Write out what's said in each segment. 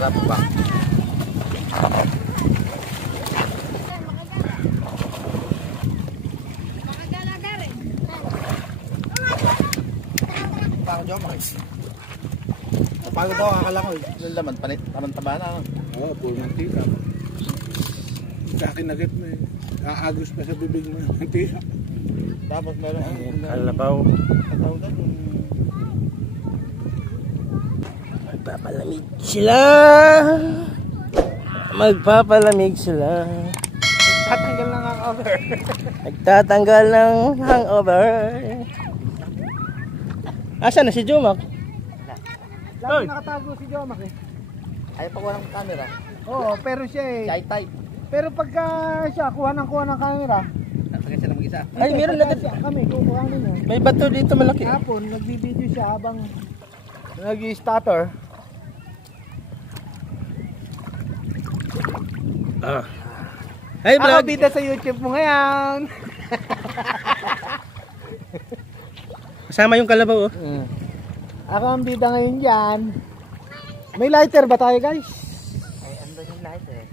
Sarap ba? Parang Jomar. Pagod ako, akala ko yung laman, taba na. Oo, puro mantika. Sa akin nagit mo eh. Aagos pa sa bibig mo yung mantika. Tapos meron ang kalabaw. katawdan yung... Magpapalamig sila. Magpapalamig sila. Tatanggal ng hangover. Nagtatanggal ng hangover. Asa na si Jomak? Lagi nakatago si Jomak eh. Ayaw pa walang camera. Oo, pero siya eh. Shy type. Pero pagka siya, kuha ng camera. Napagay siya na mag-isa. Ay, meron na siya. Kami, kukuhanin niya. May bato dito malaki. Hapon, nagbibideo siya habang nag-starter. Hey, Ako vlog. bida sa YouTube mo ngayon. Kasama yung kalabaw oh. Ako ang bida ngayon dyan. May lighter ba tayo guys? Ay, ano yung lighter?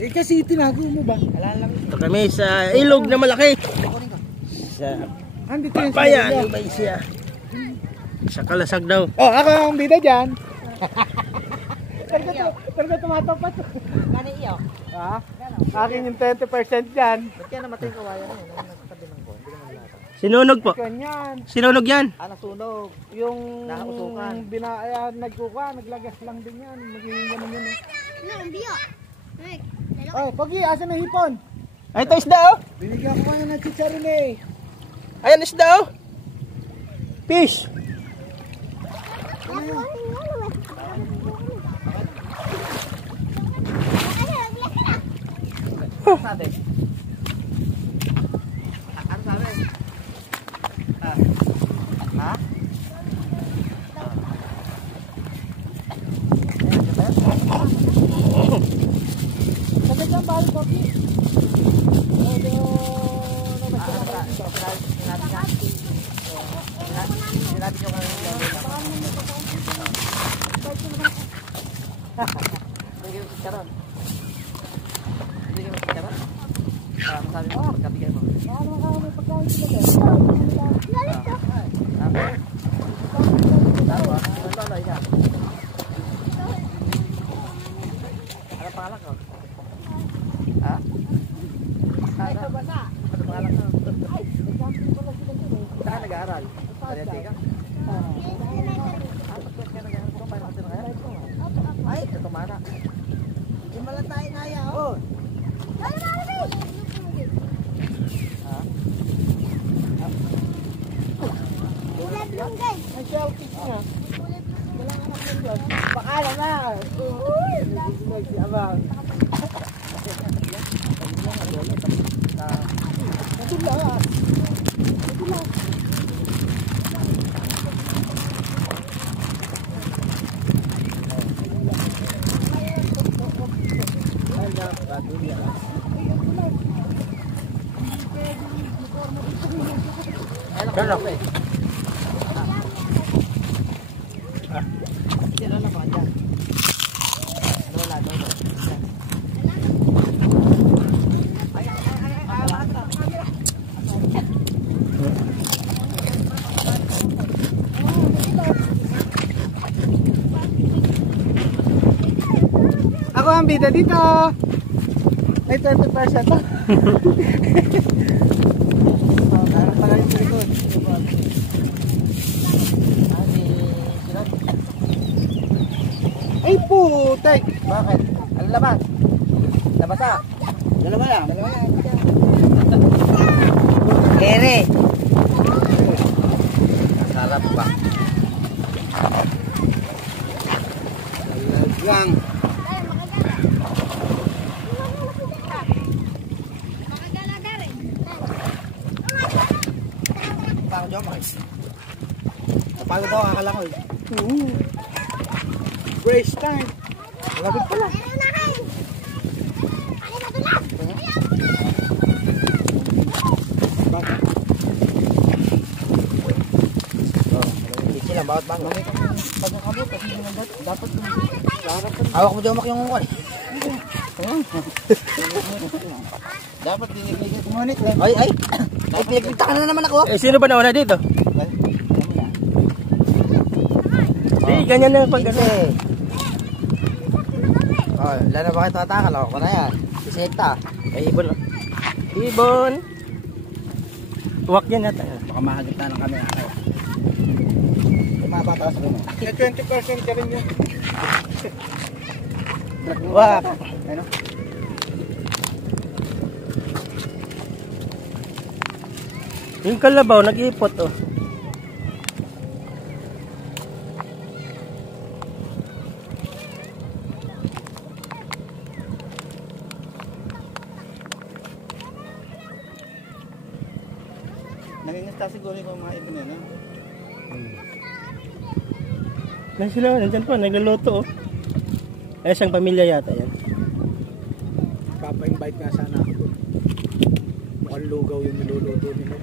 Eh kasi tinago mo ba? Wala lang. Ito kami sa ilog na malaki. Sa Andito yung Papayan, sila. may siya. Sa Kalasag daw. Oh, ako ang bida dyan. Pero tumatapat. Gani iyo? Ha? Akin yung 20% dyan. Ba't kaya namatay yung kawayan na yun? Nakatabi ng ko. Hindi naman lahat. Sinunog po. Ganyan. Sinunog yan. Nasunog. Yung Nakausukan. naglagas lang din yan. Magiging ganun yun eh. Ano, ang biyo? Ay, Pogi, asan na hipon? Ay, ito isda oh. Binigyan ko na ng chicharon eh. Ayan isda oh. Fish. Sabi? Ano sabi? Ha? Sabi ka ba, Pogi? Sinabi nyo kami hindi kayo magkikaroon. Hindi kayo magkikaroon. Masabi mo, pagkabigay mo. Ano ka may pagkain sila dyan? Tama, ang loloy ka. Ano pangalan ko? Ha? Ano pangalan ko? Saan nag-aaral? Paliati ka? Ay, ito mana. Yung malang tayo na yan, oh. Ay, selfish niya. Wala nga naman dyan. Pakala na. Abang. Nadulas. Ano eh? Sino na ba dyan? Lola. Ako ang bida dito. May 20% lang. Ay putek. Bakit? Ano labas? Labasa? Dalawa yan. Ere. Sarap ba? Talagang. Parang Jomar. Pagod ako, akala ko Brace time. Malapit pala. Hindi sila bawat bangko. Mamay ka pagkakabot kasi hindi naman dapat Hawak mo Jomak yung ungkol. dapat dinig-ligit mo nit lang. Ay, ay. Ay, pinagpinta ka na naman ako. Eh, sino ba nauna dito? Di, ganyan na pag Kasi. Oh, lalo ba kayo tatakal? Ako na yan. Iseta. Ay, ibon. Ibon. Tuwak yan yata. Baka mahagit na ng kami. Yung mga bata sa kanya. May 20% ka rin yun. Wak. Ano? Yung kalabaw, nag-iipot oh. Nangingista siguro yung mga ibon yan. Yan sila, nandyan pa, nagluluto oh. Ay, isang pamilya yata yan. Papa-invite nga sana ako doon. Mukhang lugaw yung niluluto nila.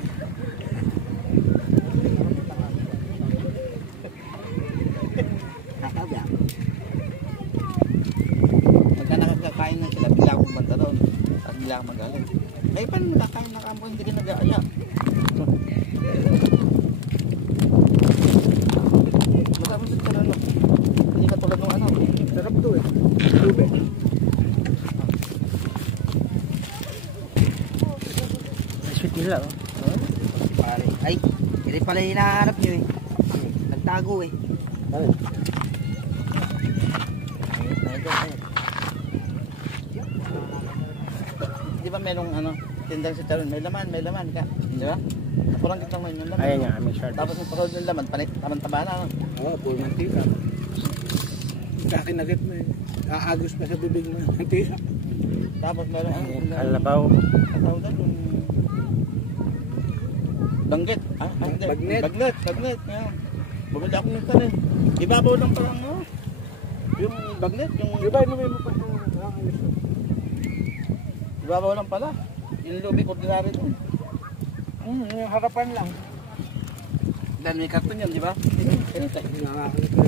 Kakabya. Pagka nakakakain na sila, bigla akong banta doon. At bigla akong magaling. Ay, paano nakakain na kampo, hindi ka nag-aaya? Masarap sa tira, no? Hindi ka tulad ng ano. Sarap to eh. Lube. Sweet nila oh. Pare. Ay, hindi pala yung hinahanap nyo eh. Nagtago eh. Ay. Di ba merong ano, tindang si Taron, may laman ka. Di ba? Ako lang kitang may laman. Ayan nga, may short. Tapos yung pasunod ng laman, tamang-taba na. Ano? Oo, puro mantika. Kakinagit mo eh. Aagos pa sa bibig mo yung mantika. Tapos meron ano, Kalabaw. katawag na yung banggit. Ah, hindi. Bagnet. Bagnet. Yan. Bumili ako nito eh. Ibabaw lang pala ano. Yung bagnet, yung Di ba inumin mo pa ito? ibabaw lang pala. Yung lubi ordinary doon. Yung harapan lang. Dahil may karton yan, di ba? Nakakalit na.